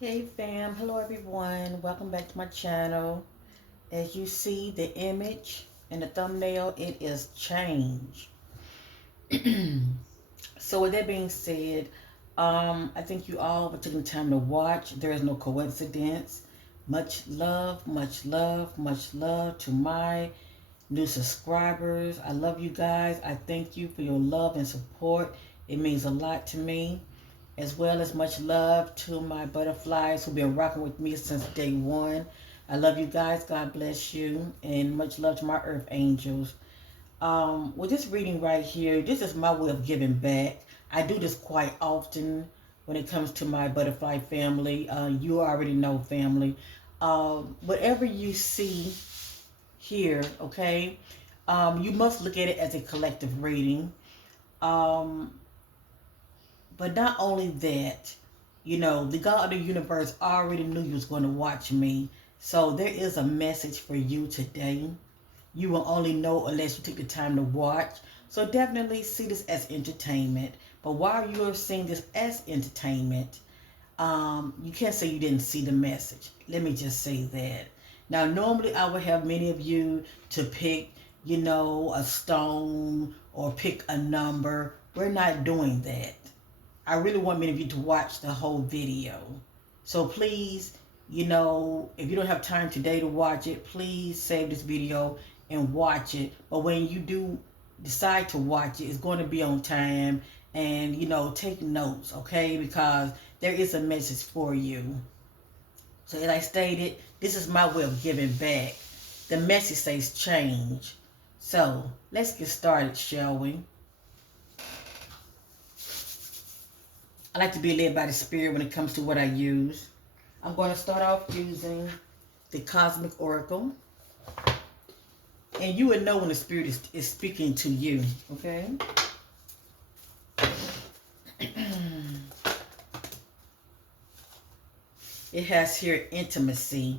Hey fam, hello everyone. Welcome back to my channel. As you see the image and the thumbnail, it is changed. So with that being said, I think you all have taken time to watch. There is no coincidence. Much love, much love, much love to my new subscribers. I love you guys. I thank you for your love and support. It means a lot to me. As well as much love to my butterflies who've been rocking with me since day one. I love you guys. God bless you. And much love to my earth angels. With this reading right here, this is my way of giving back. I do this quite often when it comes to my butterfly family. You already know, family. Whatever you see here, okay, you must look at it as a collective reading. Um, but not only that, the God of the universe already knew you was going to watch me. So there is a message for you today. You will only know unless you take the time to watch. So definitely see this as entertainment. But while you are seeing this as entertainment, you can't say you didn't see the message. Let me just say that. Now, normally I would have many of you to pick, a stone or pick a number. We're not doing that. I really want many of you to watch the whole video. So please, if you don't have time today to watch it, please save this video and watch it. But when you do decide to watch it, it's going to be on time. And, take notes, okay? Because there is a message for you. So as I stated, this is my way of giving back. The message says change. So let's get started, shall we? I like to be led by the Spirit when it comes to what I use. I'm going to start off using the Cosmic Oracle. And you would know when the Spirit is speaking to you, okay? It has here intimacy,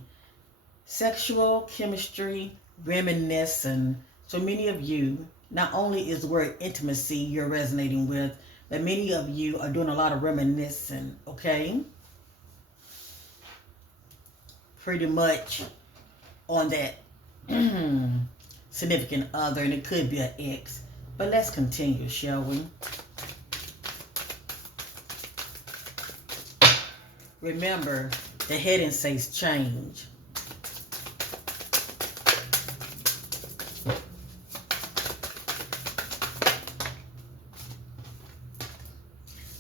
sexual chemistry, reminiscing. So many of you, not only is the word intimacy you're resonating with, but many of you are doing a lot of reminiscing, okay? Pretty much on that significant other, and it could be an ex. But let's continue, shall we? Remember, the heading says change.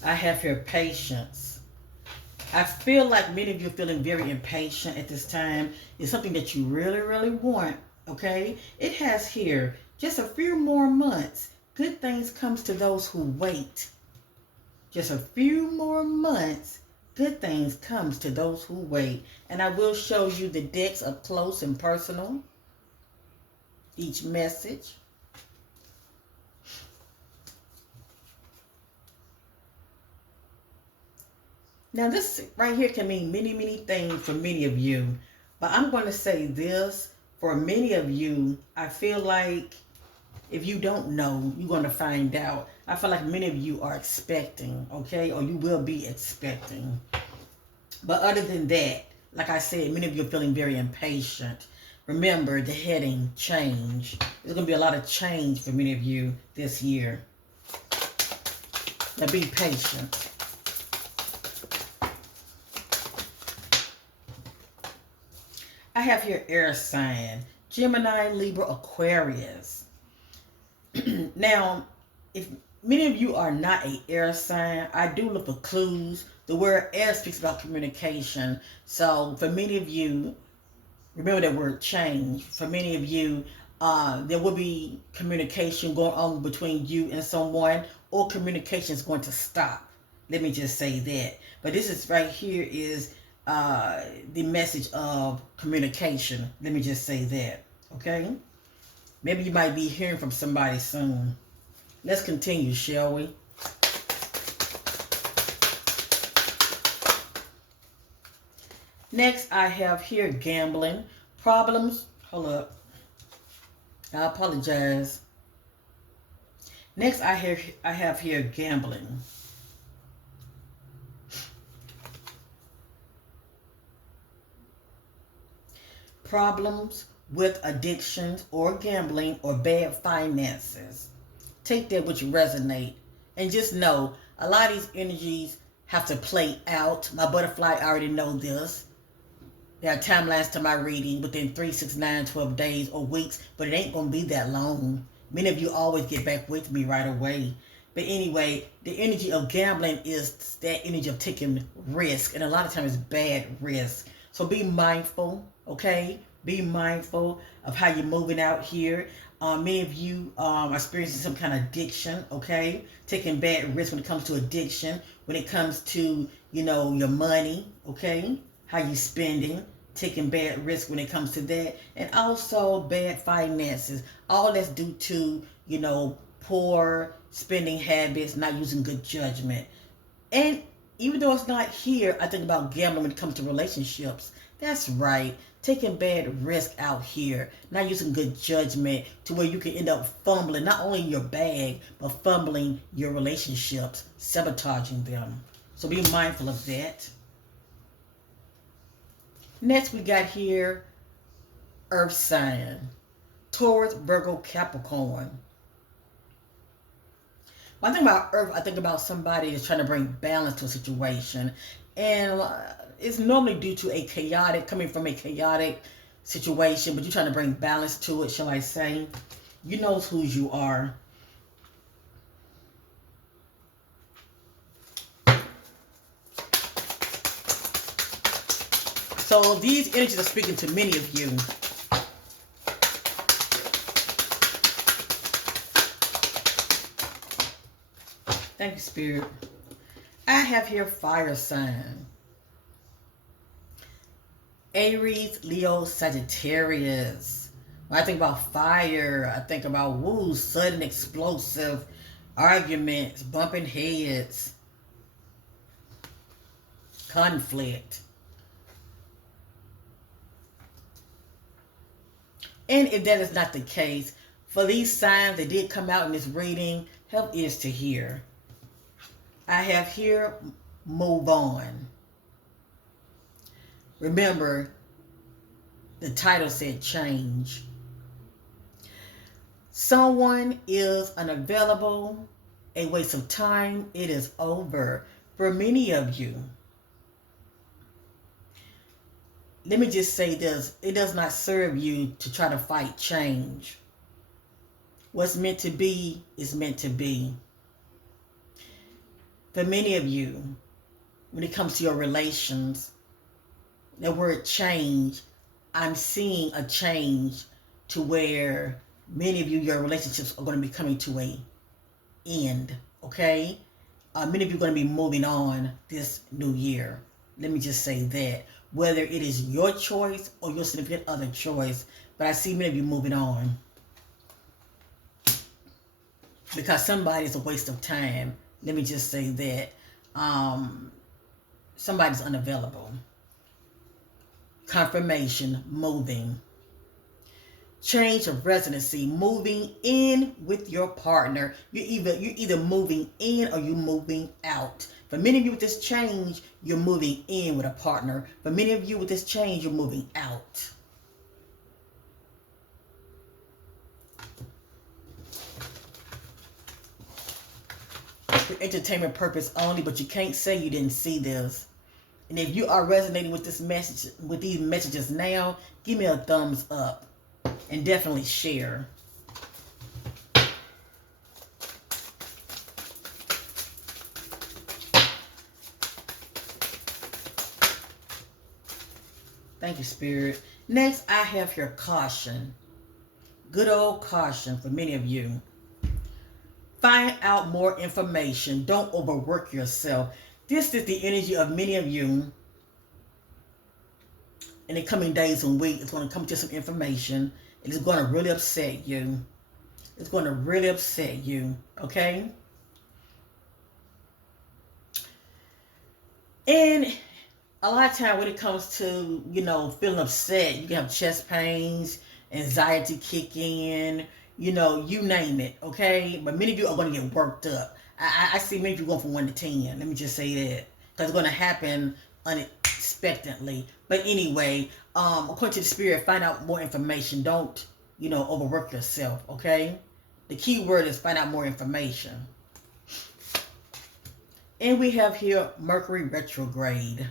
I have here patience. I feel like many of you are feeling very impatient at this time. It's something that you really, really want, okay? It has here just a few more months. Good things comes to those who wait. Just a few more months. Good things comes to those who wait. And I will show you the decks up close and personal. Each message. Now this right here can mean many, many things for many of you. But I'm going to say this. For many of you, I feel like if you don't know, you're going to find out. I feel like many of you are expecting, okay? Or you will be expecting. But other than that, like I said, many of you are feeling very impatient. Remember the heading, change. There's going to be a lot of change for many of you this year. Now be patient. I have here air sign, Gemini, Libra, Aquarius. Now, if many of you are not an air sign, I do look for clues. The word air speaks about communication. So for many of you, remember that word change. For many of you, there will be communication going on between you and someone, or communication is going to stop. Let me just say that. But this is right here is the message of communication. Let me just say that. Okay? Maybe you might be hearing from somebody soon. Let's continue, shall we? Next, I have here gambling. Problems. Hold up. I apologize. Next, I have here gambling. problems with addictions or gambling or bad finances. Take that which resonate. And just know, a lot of these energies have to play out. My butterfly already know this. There are timelines to my reading within 3, 6, 9, 12 days or weeks, but it ain't going to be that long. Many of you always get back with me right away. But anyway, the energy of gambling is that energy of taking risk, and a lot of times it's bad risk. So be mindful, okay? Be mindful of how you're moving out here. Many of you are experiencing some kind of addiction, okay? Taking bad risks when it comes to addiction, when it comes to, your money, okay? How you spending, taking bad risk when it comes to that, and also bad finances. All that's due to, poor spending habits, not using good judgment. And even though it's not here, I think about gambling when it comes to relationships. That's right. Taking bad risk out here, not using good judgment to where you can end up fumbling not only your bag, but fumbling your relationships, sabotaging them. So be mindful of that. Next we got here, Earth sign, Taurus, Virgo, Capricorn. When I think about Earth, I think about somebody that's trying to bring balance to a situation. And it's normally due to coming from a chaotic situation, but you're trying to bring balance to it, shall I say. You know who you are. So these energies are speaking to many of you. Thank you, Spirit. I have here fire sign. Aries, Leo, Sagittarius. When I think about fire, I think about sudden explosive arguments, bumping heads, conflict. And if that is not the case, for these signs that did come out in this reading, help is to hear. I have here, move on. Remember, the title said change. Someone is unavailable, a waste of time, it is over. For many of you, let me just say this, it does not serve you to try to fight change. What's meant to be is meant to be. For many of you, when it comes to your relations, the word change, I'm seeing a change to where many of you, your relationships are going to be coming to an end, okay? Many of you are going to be moving on this new year. Let me just say that. Whether it is your choice or your significant other choice, but I see many of you moving on. Because somebody's a waste of time. Let me just say that. Somebody's unavailable. Confirmation, moving. Change of residency, moving in with your partner. You're either moving in or you're moving out. For many of you with this change, you're moving in with a partner. For many of you with this change, you're moving out. For entertainment purpose only, but you can't say you didn't see this. And if you are resonating with this message, with these messages now, give me a thumbs up and definitely share. Thank you, Spirit. Next, I have here caution. Good old caution for many of you. Find out more information. Don't overwork yourself. This is the energy of many of you in the coming days and weeks. It's going to come to some information. It is going to really upset you. It's going to really upset you. Okay? And a lot of time when it comes to, feeling upset, you can have chest pains, anxiety kick in, you name it, okay? But many of you are going to get worked up. I see many of you going from 1 to 10. Let me just say that. Because it's going to happen expectantly. But anyway, according to the spirit, find out more information. Don't, overwork yourself, okay? The key word is find out more information. And we have here Mercury retrograde.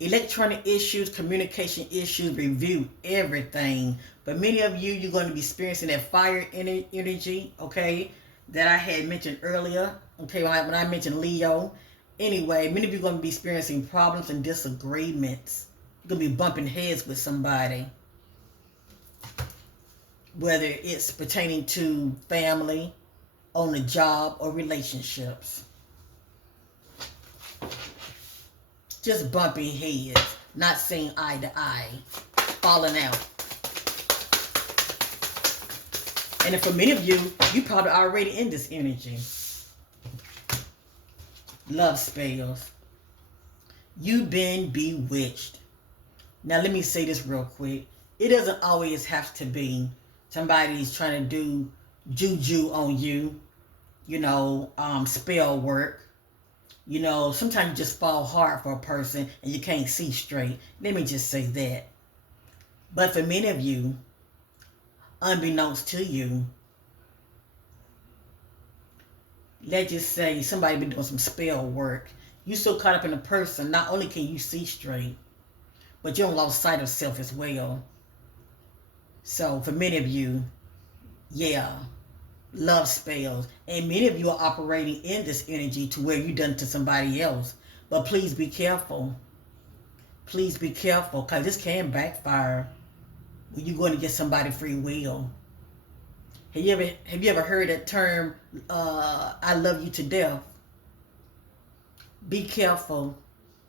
Electronic issues, communication issues, review everything. But many of you, you're going to be experiencing that fire energy, okay, that I had mentioned earlier, okay, when I mentioned Leo. Anyway, many of you are going to be experiencing problems and disagreements. You're going to be bumping heads with somebody, whether it's pertaining to family, on the job, or relationships. Just bumping heads, not seeing eye to eye, falling out. And for many of you, you probably already in this energy. Love spells. You've been bewitched. Now let me say this real quick. It doesn't always have to be somebody's trying to do juju on you, spell work. Sometimes you just fall hard for a person and you can't see straight. Let me just say that. But for many of you, unbeknownst to you, let's just say somebody been doing some spell work. You so caught up in a person, not only can you see straight, but you don't lost sight of self as well. So for many of you, yeah, love spells. And many of you are operating in this energy to where you done to somebody else. But please be careful. Please be careful, because this can backfire when you're going to get somebody free will. Have you ever heard that term, I love you to death? Be careful,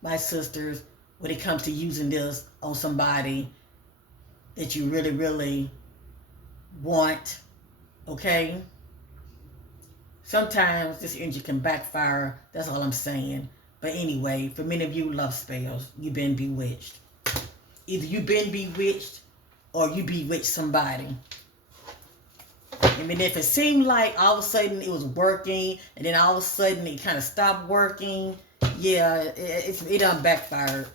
my sisters, when it comes to using this on somebody that you really, really want, okay? Sometimes this energy can backfire. That's all I'm saying. But anyway, for many of you, love spells. You've been bewitched. Either you've been bewitched or you bewitched somebody. I mean, if it seemed like all of a sudden it was working and then all of a sudden it kind of stopped working, yeah, it done backfired.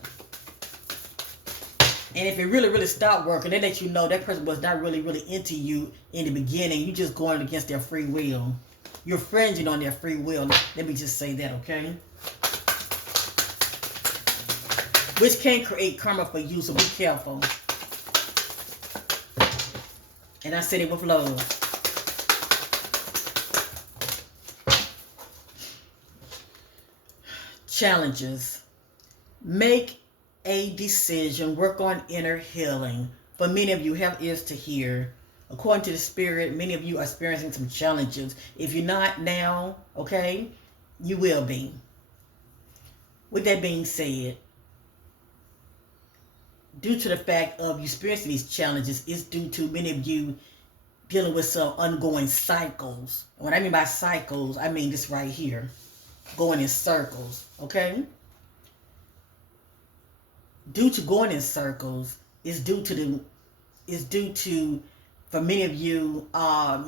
And if it really, really stopped working, they let you know that person was not really, really into you in the beginning. You just going against their free will. You're infringing on their free will. Let me just say that, okay? Which can create karma for you, so be careful. And I said it with love. Challenges. Make a decision. Work on inner healing. For many of you, have ears to hear. According to the spirit, many of you are experiencing some challenges. If you're not now, okay, you will be. With that being said, due to the fact of you experiencing these challenges, it's due to many of you dealing with some ongoing cycles. And what I mean by cycles, I mean this right here, going in circles, okay? Due to going in circles, is due to for many of you,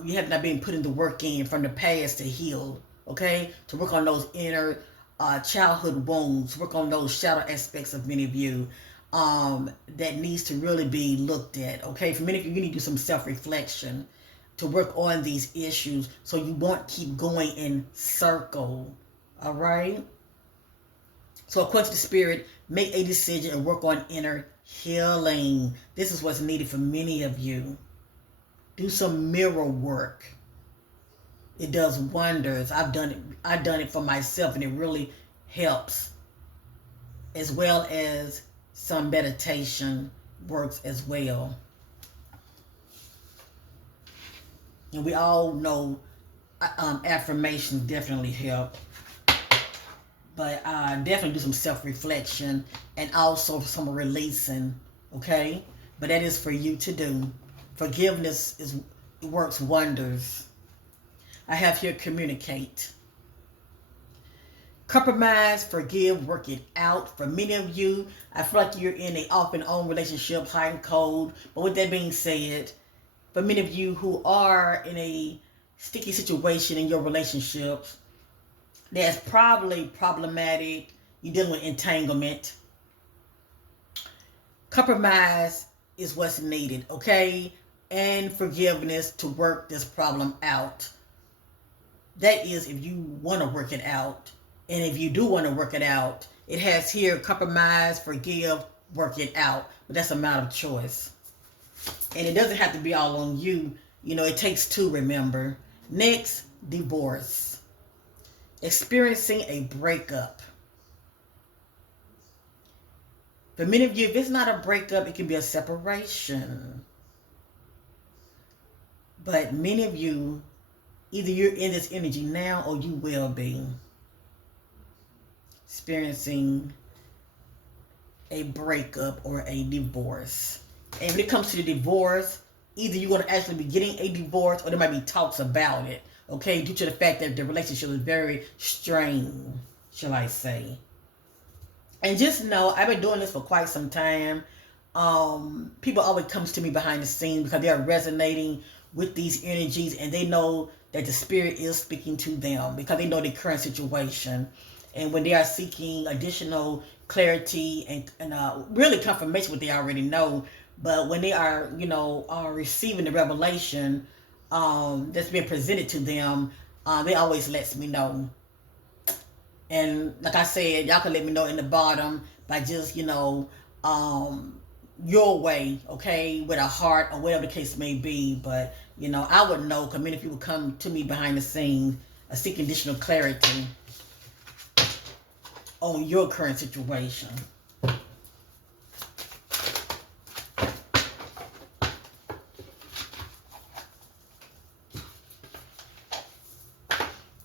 you have not been putting the work in from the past to heal, okay? To work on those inner childhood wounds, work on those shadow aspects of many of you that needs to really be looked at, okay? For many of you, you need to do some self-reflection to work on these issues so you won't keep going in circle, all right? So according to the spirit, make a decision and work on inner healing. This is what's needed for many of you. Do some mirror work. It does wonders. I've done it for myself, and it really helps. As well as some meditation works as well. And we all know affirmations definitely help. But definitely do some self-reflection and also some releasing, okay? But that is for you to do. Forgiveness works wonders. I have here communicate. Compromise, forgive, work it out. For many of you, I feel like you're in a off and on relationship, hot and cold. But with that being said, for many of you who are in a sticky situation in your relationships, that's probably problematic. You're dealing with entanglement. Compromise is what's needed, okay? And forgiveness to work this problem out. That is if you want to work it out. And if you do want to work it out, it has here compromise, forgive, work it out. But that's a matter of choice. And it doesn't have to be all on you. You know, it takes two, remember. Next, divorce. Experiencing a breakup. For many of you, if it's not a breakup, it can be a separation. But many of you, either you're in this energy now or you will be experiencing a breakup or a divorce. And when it comes to the divorce, either you're going to actually be getting a divorce or there might be talks about it, okay, due to the fact that the relationship is very strained, shall I say. And just know, I've been doing this for quite some time. People always comes to me behind the scenes because they are resonating with these energies and they know that the spirit is speaking to them because they know the current situation. And when they are seeking additional clarity and really confirmation what they already know, but when they are, you know, receiving the revelation that's being presented to them, they always lets me know. And like I said, y'all can let me know in the bottom by just, you know, your way, okay, with a heart or whatever the case may be. But, you know, I would know because many people come to me behind the scenes seeking additional clarity on your current situation.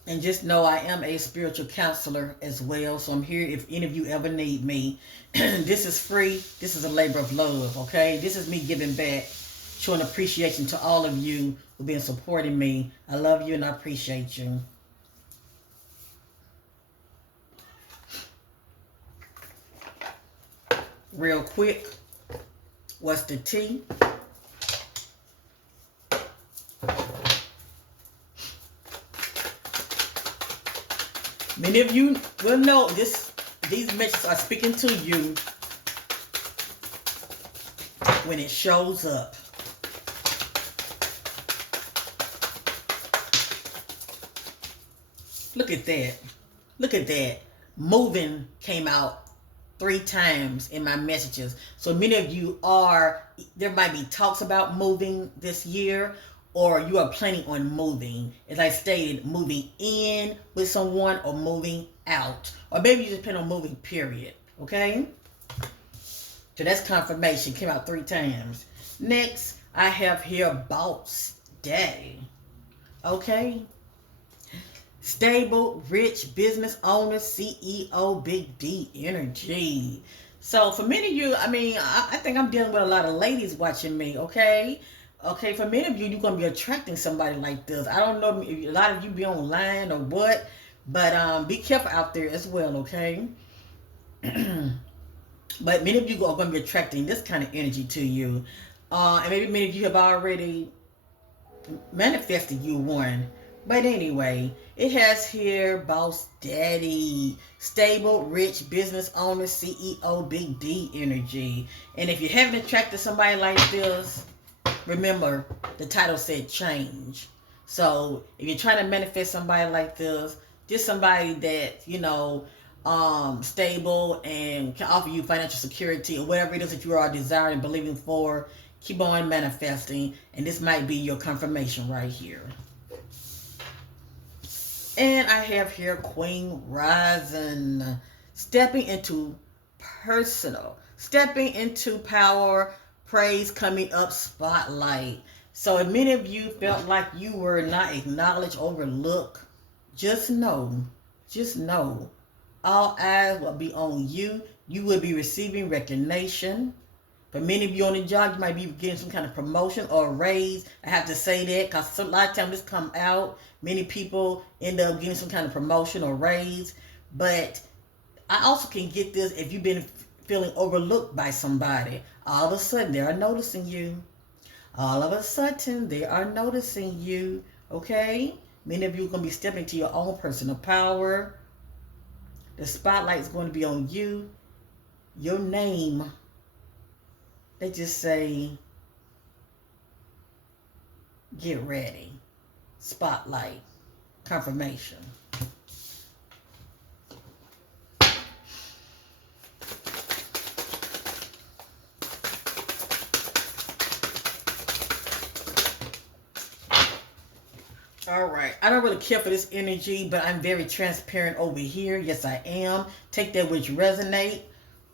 And just know I am a spiritual counselor as well. So I'm here if any of you ever need me. This is free. This is a labor of love, okay? This is me giving back, showing appreciation to all of you who've been supporting me. I love you and I appreciate you. Real quick, what's the tea? Many of you will know these messages are speaking to you when it shows up. Look at that. Look at that. Moving came out 3 times in my messages. So many of you there might be talks about moving this year, or you are planning on moving. As I stated, moving in with someone or moving out. Or maybe you just plan on moving, period. Okay? So that's confirmation. Came out 3 times. Next, I have here Boss Day. Okay? Stable, rich, business owner, CEO, big D energy. So for many of you, I mean, I think I'm dealing with a lot of ladies watching me, okay? Okay, for many of you, you're going to be attracting somebody like this. I don't know if a lot of you be online or what, but be careful out there as well, okay? But many of you are going to be attracting this kind of energy to you. And maybe many of you have already manifested you one. But anyway, it has here Boss Daddy, stable, rich, business owner, CEO, big D energy. And if you haven't attracted somebody like this, remember, the title said change. So if you're trying to manifest somebody like this, just somebody that, you know, stable and can offer you financial security or whatever it is that you are desiring and believing for, keep on manifesting. And this might be your confirmation right here. And I have here Queen Rising, stepping into personal, stepping into power, praise coming up, spotlight. So if many of you felt like you were not acknowledged, overlooked, just know, all eyes will be on you. You will be receiving recognition. For many of you on the job, you might be getting some kind of promotion or a raise. I have to say that because a lot of times this come out. Many people end up getting some kind of promotion or raise. But I also can get this if you've been feeling overlooked by somebody. All of a sudden, they are noticing you. All of a sudden, they are noticing you. Okay? Many of you are going to be stepping to your own personal power. The spotlight is going to be on you. Your name They just say, get ready. Spotlight. Confirmation. All right. I don't really care for this energy, but I'm very transparent over here. Yes, I am. Take that which resonate.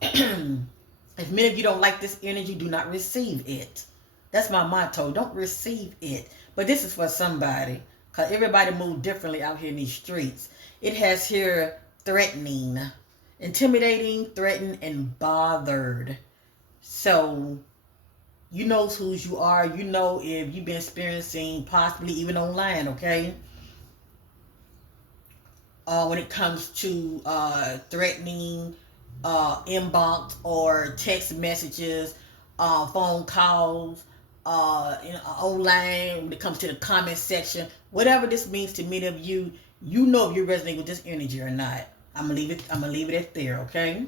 If many of you don't like this energy, do not receive it. That's my motto. Don't receive it. But this is for somebody. Because everybody moves differently out here in these streets. It has here threatening, intimidating, threatened, and bothered. So you know whose you are. You know if you've been experiencing, possibly even online, okay? When it comes to threatening inbox or text messages, phone calls, online, when it comes to the comment section, whatever this means to many of you, you know if you resonate with this energy or not. I'm gonna leave it at there, okay?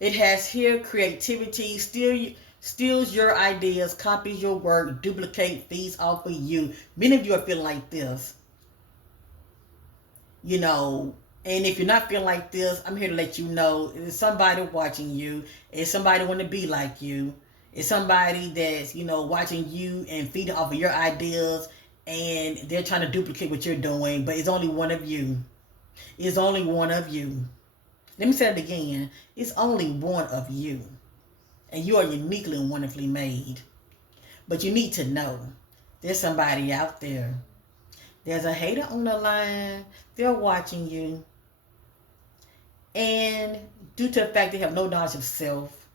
It has here creativity, steals your ideas, copies your work, duplicate, feeds off of you. Many of you are feeling like this. You know, and if you're not feeling like this, I'm here to let you know there's somebody watching you. It's somebody want to be like you. It's somebody that's, watching you and feeding off of your ideas, and they're trying to duplicate what you're doing, but it's only one of you. It's only one of you. Let me say it again. It's only one of you. And you are uniquely and wonderfully made. But you need to know there's somebody out there. There's a hater on the line. They're watching you. And due to the fact they have no knowledge of self,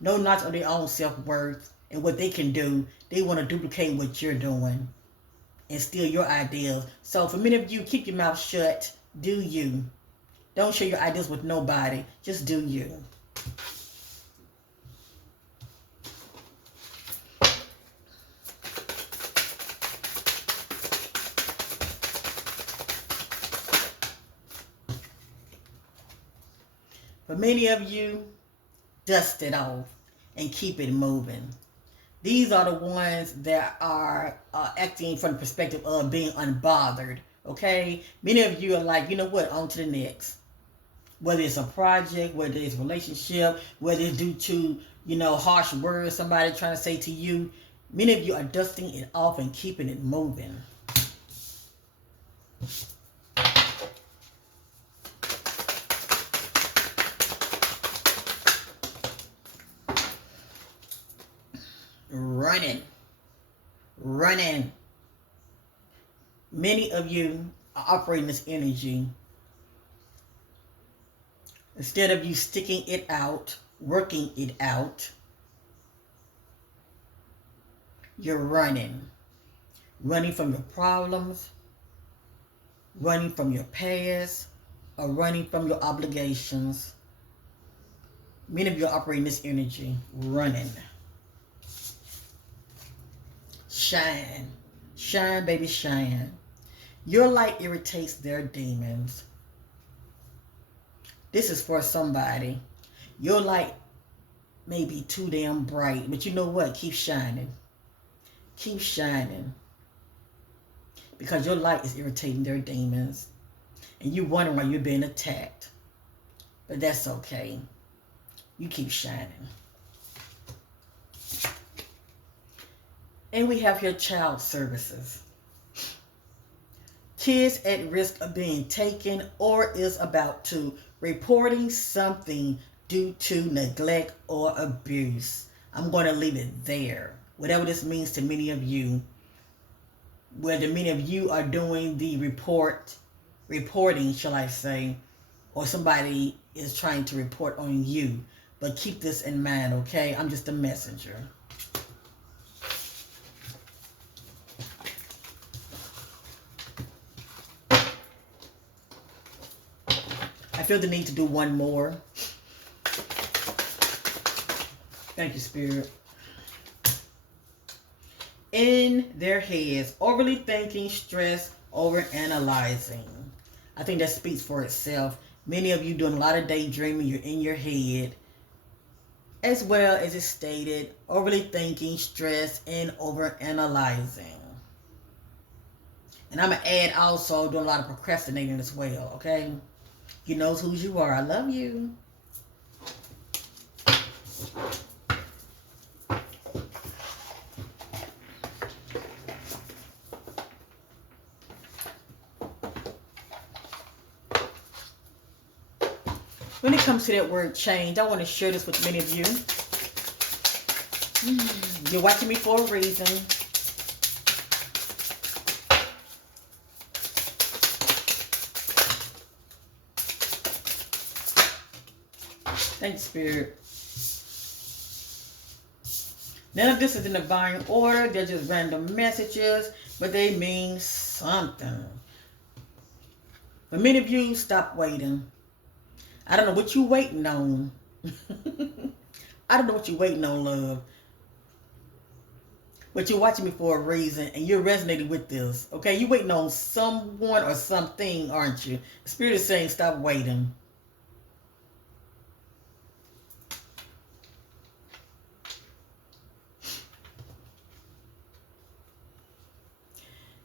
no knowledge of their own self-worth and what they can do, they want to duplicate what you're doing and steal your ideas. So for many of you, keep your mouth shut. Do you. Don't share your ideas with nobody. Just do you. For many of you, dust it off and keep it moving. These are the ones that are acting from the perspective of being unbothered. Okay? Many of you are like, you know what, on to the next. Whether it's a project, whether it's a relationship, whether it's due to, harsh words somebody trying to say to you. Many of you are dusting it off and keeping it moving. Running. Many of you are operating this energy. Instead of you sticking it out, working it out, you're running. Running from your problems, running from your past, or running from your obligations. Many of you are operating this energy, running. Shine. Shine, baby, shine. Your light irritates their demons. This is for somebody. Your light may be too damn bright, but you know what? Keep shining. Keep shining. Because your light is irritating their demons. And you wonder why you're being attacked. But that's okay. You keep shining. And we have here child services. Kids at risk of being taken or is about to, reporting something due to neglect or abuse. I'm going to leave it there. Whatever this means to many of you, whether many of you are doing the reporting, shall I say, or somebody is trying to report on you. But keep this in mind, okay? I'm just a messenger. I feel the need to do one more. Thank you, Spirit. In their heads, overly thinking, stress, over analyzing. I think that speaks for itself. Many of you doing a lot of daydreaming. You're in your head. as well as it stated, overly thinking, stress, and overanalyzing. And I'm going to add also doing a lot of procrastinating as well, okay? You know who you are. I love you. When it comes to that word change, I want to share this with many of you. You're watching me for a reason. Thanks, Spirit. None of this is in divine order. They're just random messages, but they mean something. For many of you, stop waiting. I don't know what you're waiting on. I don't know what you're waiting on, love. But you're watching me for a reason, and you're resonating with this. Okay, you're waiting on someone or something, aren't you? The Spirit is saying, stop waiting.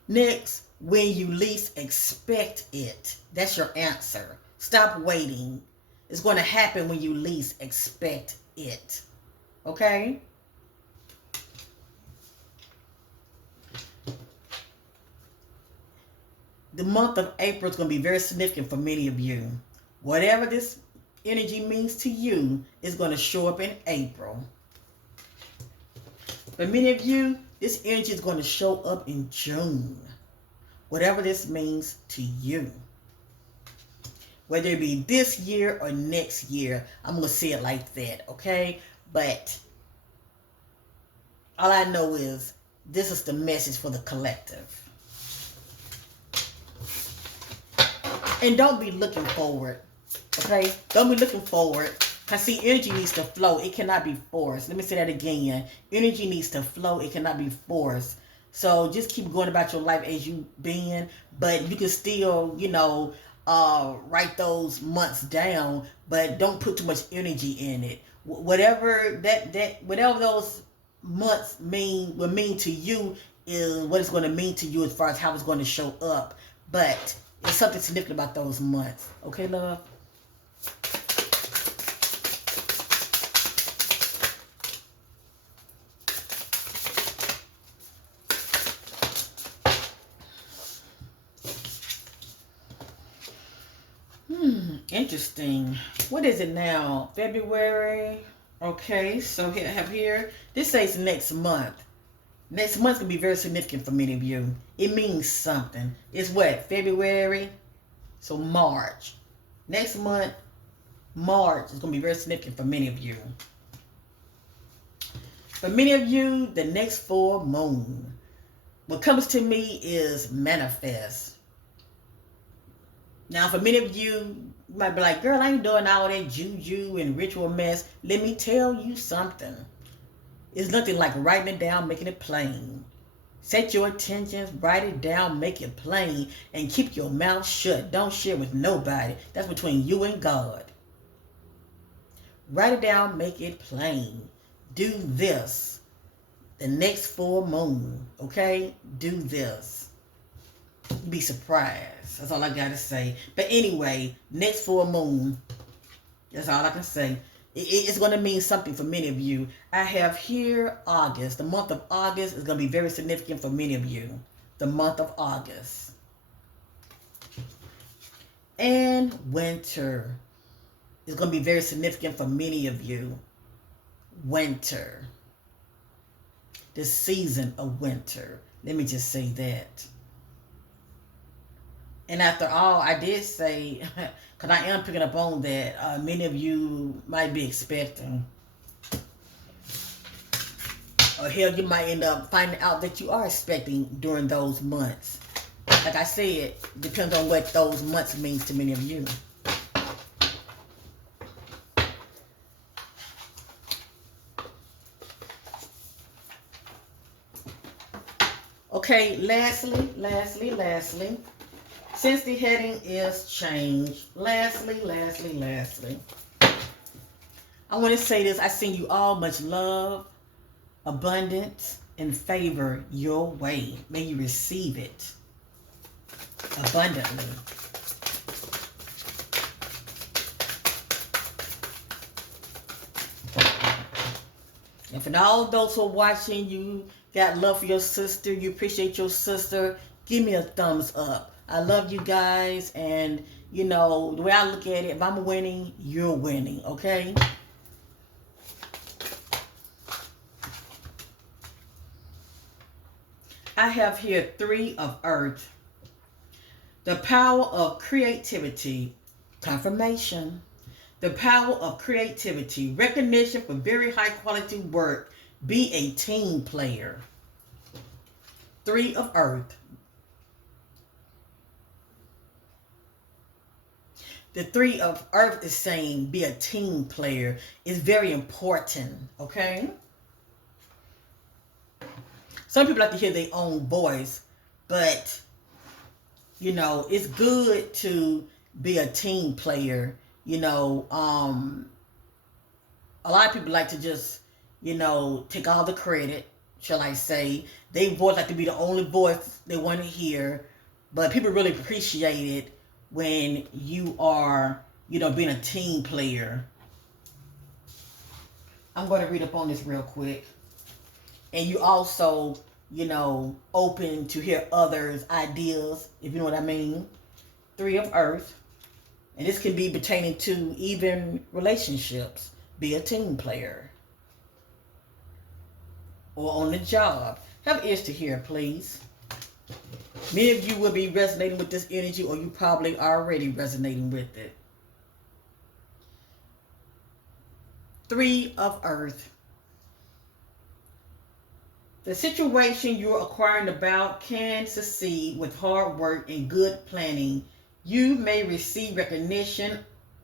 Next, when you least expect it. That's your answer. Stop waiting. It's going to happen when you least expect it. Okay? The month of April is going to be very significant for many of you. Whatever this energy means to you is going to show up in April. For many of you, this energy is going to show up in June. Whatever this means to you. Whether it be this year or next year, I'm going to say it like that, okay? But all I know is this is the message for the collective. And don't be looking forward, okay? Don't be looking forward. Because see, energy needs to flow. It cannot be forced. Let me say that again. Energy needs to flow. It cannot be forced. So just keep going about your life as you've been. But you can still, write those months down. But don't put too much energy in it. Whatever those months will mean to you is what it's going to mean to you as far as how it's going to show up. But it's something significant about those months. Okay, love? Interesting. What is it now? February? Okay, so here. This says next month. Next month's going to be very significant for many of you. It means something. It's what? February? So March. Next month, March is going to be very significant for many of you. For many of you, the next full moon. What comes to me is manifest. Now, for many of you, you might be like, girl, I ain't doing all that juju and ritual mess. Let me tell you something. It's nothing like writing it down, making it plain. Set your intentions, write it down, make it plain, and keep your mouth shut. Don't share with nobody. That's between you and God. Write it down, make it plain. Do this. The next full moon, okay? Do this. Be surprised. That's all I got to say. But anyway, next full moon, that's all I can say. It's going to mean something for many of you. I have here August. The month of August is going to be very significant for many of you. The month of August. And winter is going to be very significant for many of you. Winter. The season of winter. Let me just say that. And after all, I did say, because I am picking up on that, many of you might be expecting. Or hell, you might end up finding out that you are expecting during those months. Like I said, depends on what those months means to many of you. Okay, lastly. Since the heading is changed, lastly, I want to say this. I send you all much love, abundance, and favor your way. May you receive it abundantly. And for all those who are watching, you got love for your sister, you appreciate your sister, give me a thumbs up. I love you guys, and you know, the way I look at it, if I'm winning, you're winning, okay? I have here 3 of Earth. The power of creativity, confirmation. The power of creativity, recognition for very high quality work. Be a team player. 3 of Earth. The 3 of Earth is saying be a team player. It's very important, okay? Some people like to hear their own voice, but, you know, it's good to be a team player. You know, a lot of people like to just, you know, take all the credit, shall I say. They voice like to be the only voice they want to hear, but people really appreciate it when you are, you know, being a team player. I'm going to read up on this real quick. And you also, you know, open to hear others' ideas, if you know what I mean. 3 of Earth. And this can be pertaining to even relationships. Be a team player. Or on the job. Have ears to hear, please. Many of you will be resonating with this energy, or you probably are already resonating with it. 3 of Earth. The situation you're inquiring about can succeed with hard work and good planning. You may receive recognition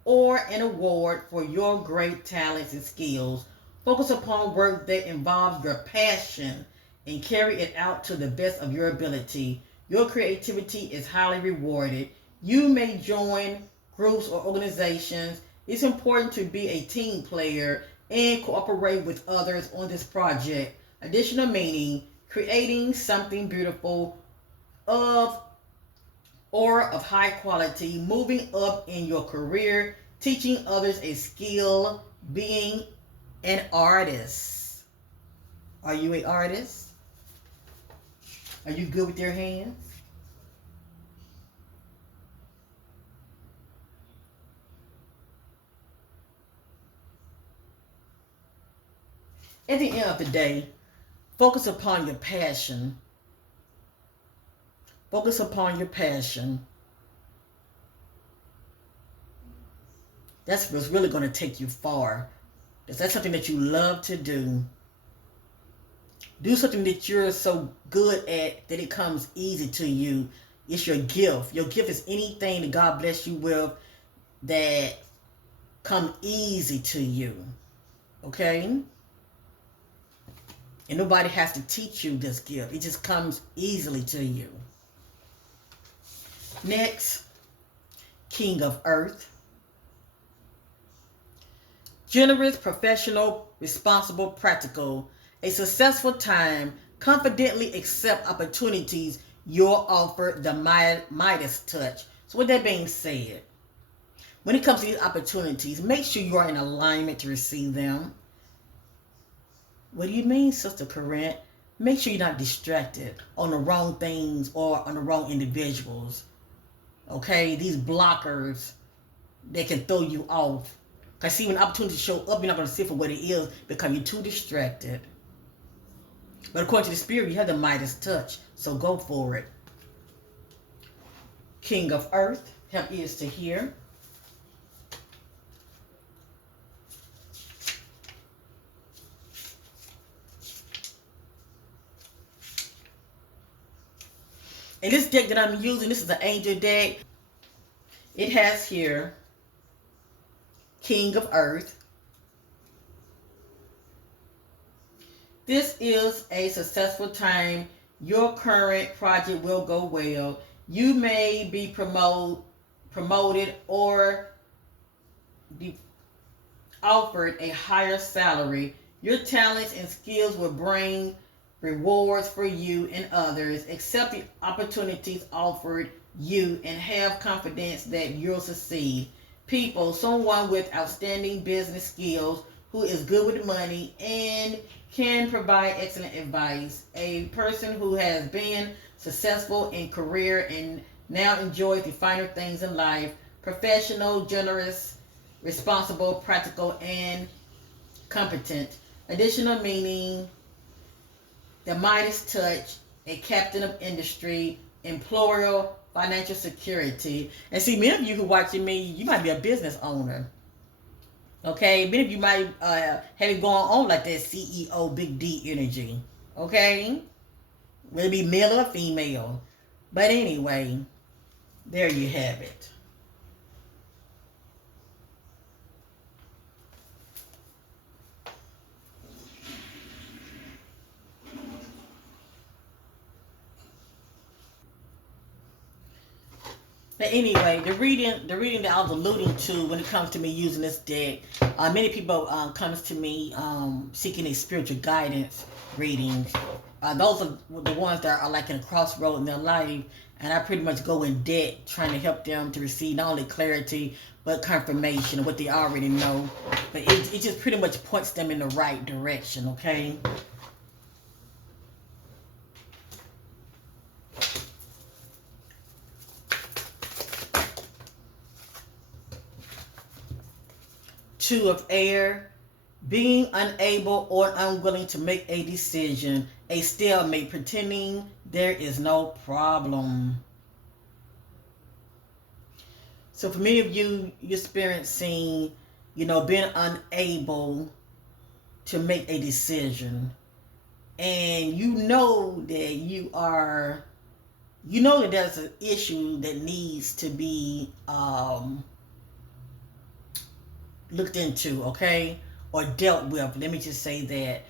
or an award for your great talents and skills. Focus upon work that involves your passion and carry it out to the best of your ability. Your creativity is highly rewarded. You may join groups or organizations. It's important to be a team player and cooperate with others on this project. Additional meaning, creating something beautiful of high quality, moving up in your career, teaching others a skill, being an artist. Are you an artist? Are you good with your hands? At the end of the day, focus upon your passion. Focus upon your passion. That's what's really going to take you far. If that's something that you love to do, do something that you're so good at that it comes easy to you. It's your gift. Your gift is anything that God bless you with that come easy to you. Okay? And nobody has to teach you this gift. It just comes easily to you. Next, King of Earth. Generous, professional, responsible, practical. A successful time. Confidently accept opportunities you're offered, the Midas touch. So with that being said, when it comes to these opportunities, make sure you are in alignment to receive them. What do you mean, Sister Corinne? Make sure you're not distracted on the wrong things or on the wrong individuals. Okay? These blockers, they can throw you off. Because see, when opportunities show up, you're not going to see it for what it is because you're too distracted. But according to the Spirit, you have the Midas touch. So go for it. King of Earth, have ears to hear. And this deck that I'm using, this is the Angel deck. It has here King of Earth. This is a successful time. Your current project will go well. You may be promoted or offered a higher salary. Your talents and skills will bring rewards for you and others. Accept the opportunities offered you and have confidence that you'll succeed. People, someone with outstanding business skills who is good with money and can provide excellent advice. A person who has been successful in career and now enjoys the finer things in life. Professional, generous, responsible, practical, and competent. Additional meaning: the Midas touch, a captain of industry, employer, financial security. And see, many of you who watching me, you might be a business owner. Okay, many of you might have it going on like that CEO, big D energy. Okay, whether it be male or female. But anyway, there you have it. But anyway, the reading that I was alluding to when it comes to me using this deck, many people comes to me seeking a spiritual guidance readings. Those are the ones that are like in a crossroad in their life, and I pretty much go in debt trying to help them to receive not only clarity but confirmation of what they already know. But it just pretty much points them in the right direction. Okay. Two of air, being unable or unwilling to make a decision, a stalemate, pretending there is no problem. So for many of you, you're experiencing, being unable to make a decision. And you know that that there's an issue that needs to be looked into, okay, or dealt with. Let me just say that.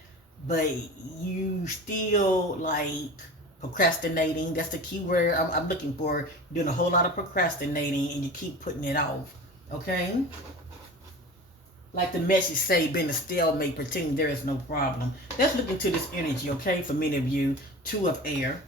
But you still like procrastinating. That's the key word I'm looking for. You're doing a whole lot of procrastinating and you keep putting it off, okay? Like the message say, being a stalemate, pretending there is no problem. Let's look into this energy, okay, for many of you. Two of air.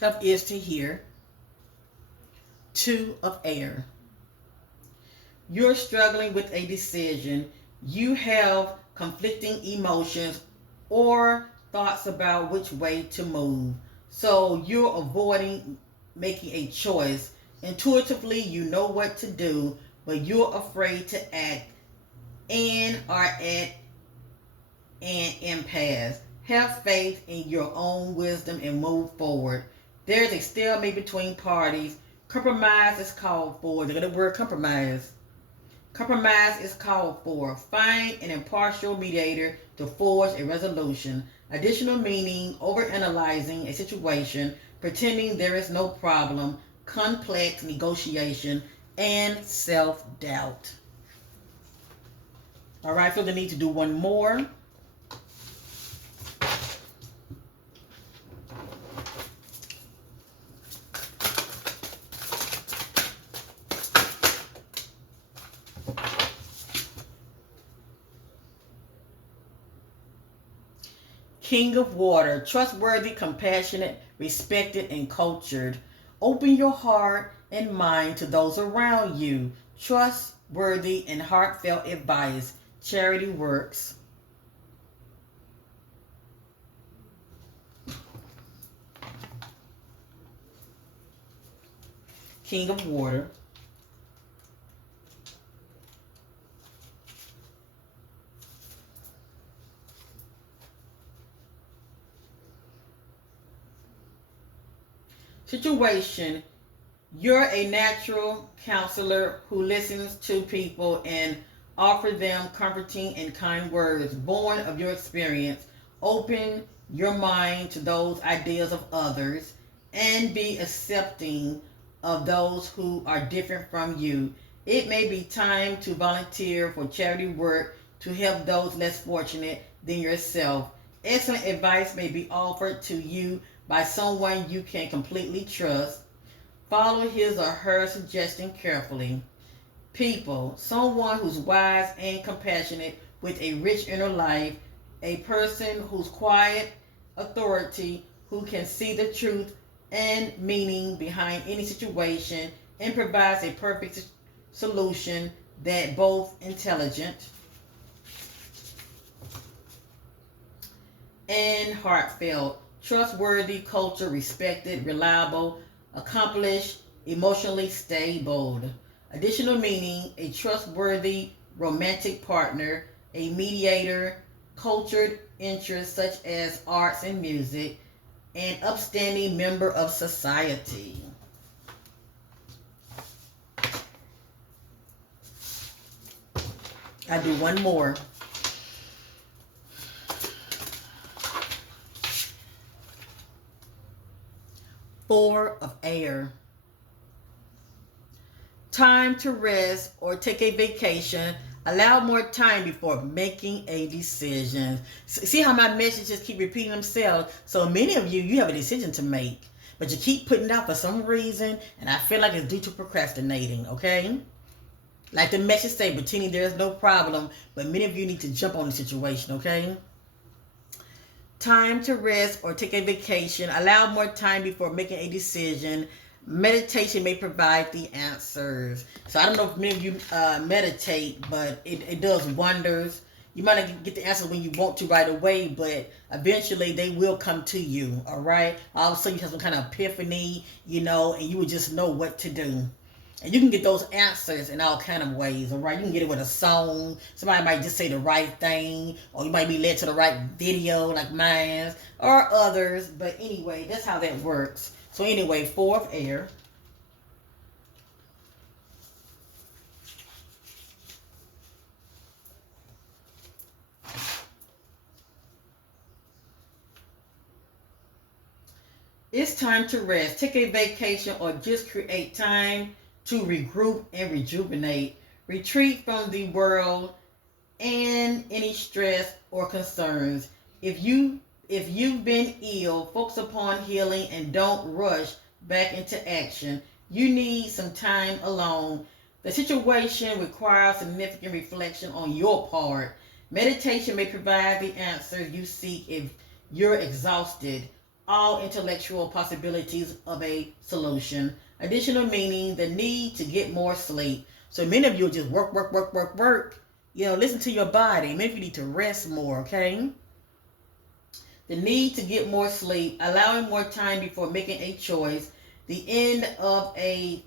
Cup is to hear. Two of air. You're struggling with a decision. You have conflicting emotions or thoughts about which way to move. So you're avoiding making a choice. Intuitively, you know what to do, but you're afraid to act and are at an impasse. Have faith in your own wisdom and move forward. There's a stalemate between parties. Compromise is called for. Look at the word compromise. Compromise is called for. Find an impartial mediator to forge a resolution. Additional meaning: overanalyzing a situation, pretending there is no problem, complex negotiation, and self-doubt. All right, feel the need to do one more. King of water, trustworthy, compassionate, respected, and cultured. Open your heart and mind to those around you. Trustworthy and heartfelt advice. Charity works. King of water. Situation: you're a natural counselor who listens to people and offer them comforting and kind words born of your experience. Open your mind to those ideas of others and be accepting of those who are different from you. It may be time to volunteer for charity work to help those less fortunate than yourself. Excellent advice may be offered to you by someone you can completely trust. Follow his or her suggestion carefully. People, someone who's wise and compassionate with a rich inner life, a person who's quiet authority, who can see the truth and meaning behind any situation and provides a perfect solution that both intelligent and heartfelt, trustworthy, culture respected, reliable, accomplished, emotionally stable. Additional meaning, a trustworthy romantic partner, a mediator, cultured interests such as arts and music, an upstanding member of society. I do one more. Four of air. Time to rest or take a vacation. Allow more time before making a decision. See how my messages keep repeating themselves? So many of you, you have a decision to make, but you keep putting it out for some reason, and I feel like it's due to procrastinating, okay? Like the message say, pretending there's no problem, but many of you need to jump on the situation, okay? Time to rest or take a vacation. Allow more time before making a decision. Meditation may provide the answers. So I don't know if many of you meditate, but it does wonders. You might not get the answers when you want to right away, but eventually they will come to you, all right? All of a sudden you have some kind of epiphany, and you will just know what to do. And you can get those answers in all kind of ways, all right? You can get it with a song. Somebody might just say the right thing, or you might be led to the right video like mine, or others. But anyway, that's how that works. So anyway, four of air. It's time to rest. Take a vacation or just create time to regroup and rejuvenate. Retreat from the world and any stress or concerns. If you've been ill, focus upon healing and don't rush back into action. You need some time alone. The situation requires significant reflection on your part. Meditation may provide the answers you seek if you're exhausted. All intellectual possibilities of a solution. Additional meaning, the need to get more sleep. So many of you just work. Listen to your body. Maybe you need to rest more, okay? The need to get more sleep, allowing more time before making a choice, the end of a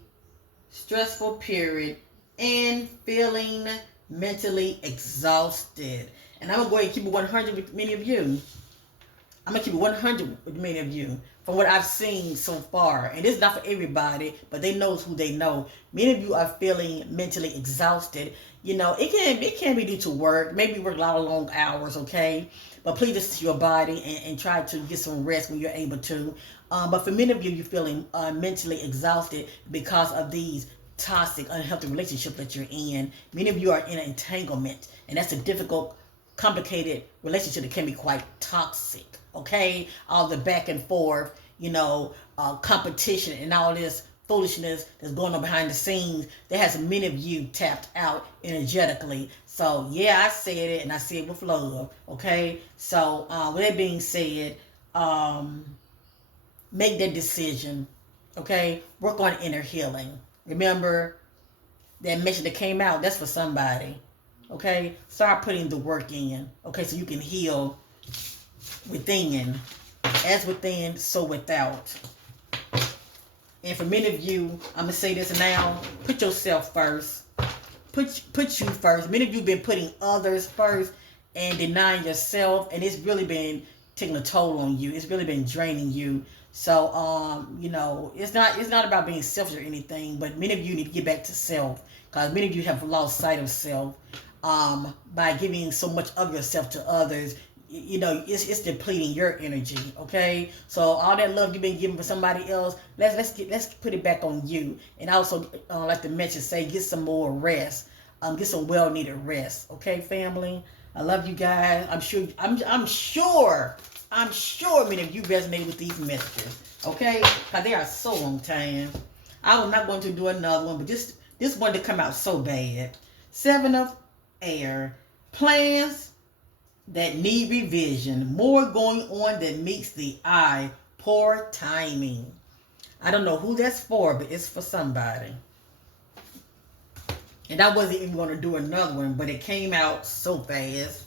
stressful period, and feeling mentally exhausted. And I'm going to go ahead and keep it 100 with many of you. I'm going to keep it 100 with many of you from what I've seen so far. And this is not for everybody, but they know who they know. Many of you are feeling mentally exhausted. It can be due to work. Maybe you work a lot of long hours, okay? But please listen to your body and try to get some rest when you're able to. But for many of you, you're feeling mentally exhausted because of these toxic, unhealthy relationships that you're in. Many of you are in an entanglement, and that's a difficult, complicated relationship that can be quite toxic. Okay, all the back and forth, competition and all this foolishness that's going on behind the scenes that has many of you tapped out energetically. So yeah, I said it, and I said it with love. Okay, so with that being said, make that decision. Okay, work on inner healing. Remember that message that came out, that's for somebody. Okay, start putting the work in. Okay, so you can heal within. As within, so without. And for many of you, I'm gonna say this now: put yourself first. Put you first. Many of you have been putting others first and denying yourself, and it's really been taking a toll on you. It's really been draining you. So it's not about being selfish or anything, but many of you need to get back to self, because many of you have lost sight of self by giving so much of yourself to others. It's depleting your energy. Okay, so all that love you've been giving for somebody else, let's put it back on you. And also, like the message say, get some more rest. get some well-needed rest. Okay, family? I love you guys. I'm sure many of you resonate with these messages. Okay? Because they are so on time. I was not going to do another one, but this one to come out so bad. Seven of Air. Plans that need revision. More going on than meets the eye. Poor timing. I don't know who that's for, but it's for somebody. And I wasn't even going to do another one, but it came out so fast.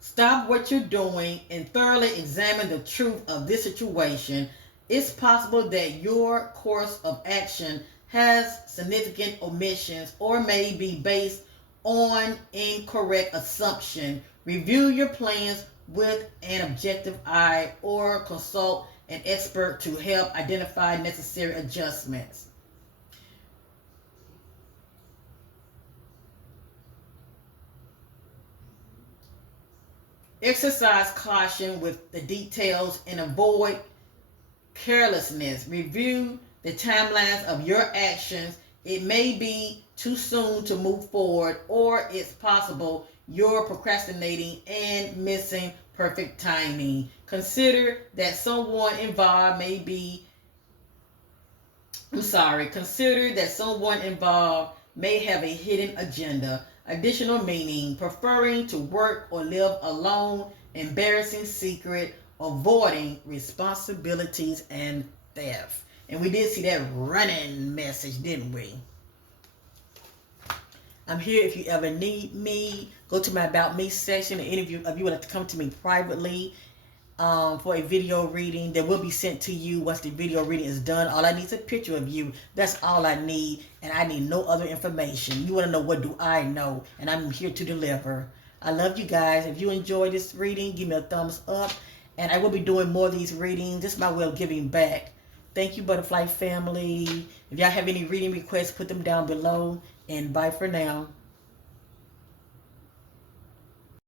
Stop what you're doing and thoroughly examine the truth of this situation. It's possible that your course of action has significant omissions or may be based on incorrect assumption. Review your plans with an objective eye or consult an expert to help identify necessary adjustments. Exercise caution with the details and avoid carelessness. Review the timelines of your actions. It may be too soon to move forward, or it's possible you're procrastinating and missing perfect timing. Consider that someone involved may be Consider that someone involved may have a hidden agenda, additional meaning, preferring to work or live alone, embarrassing secret, avoiding responsibilities, and theft. And we did see that running message, didn't we? I'm here if you ever need me. Go to my About Me section. And any of you would like to come to me privately for a video reading that will be sent to you once the video reading is done. All I need is a picture of you. That's all I need, and I need no other information. You want to know what do I know, and I'm here to deliver. I love you guys. If you enjoyed this reading, give me a thumbs up, and I will be doing more of these readings. This is my way of giving back. Thank you, Butterfly family. If y'all have any reading requests, put them down below, and bye for now.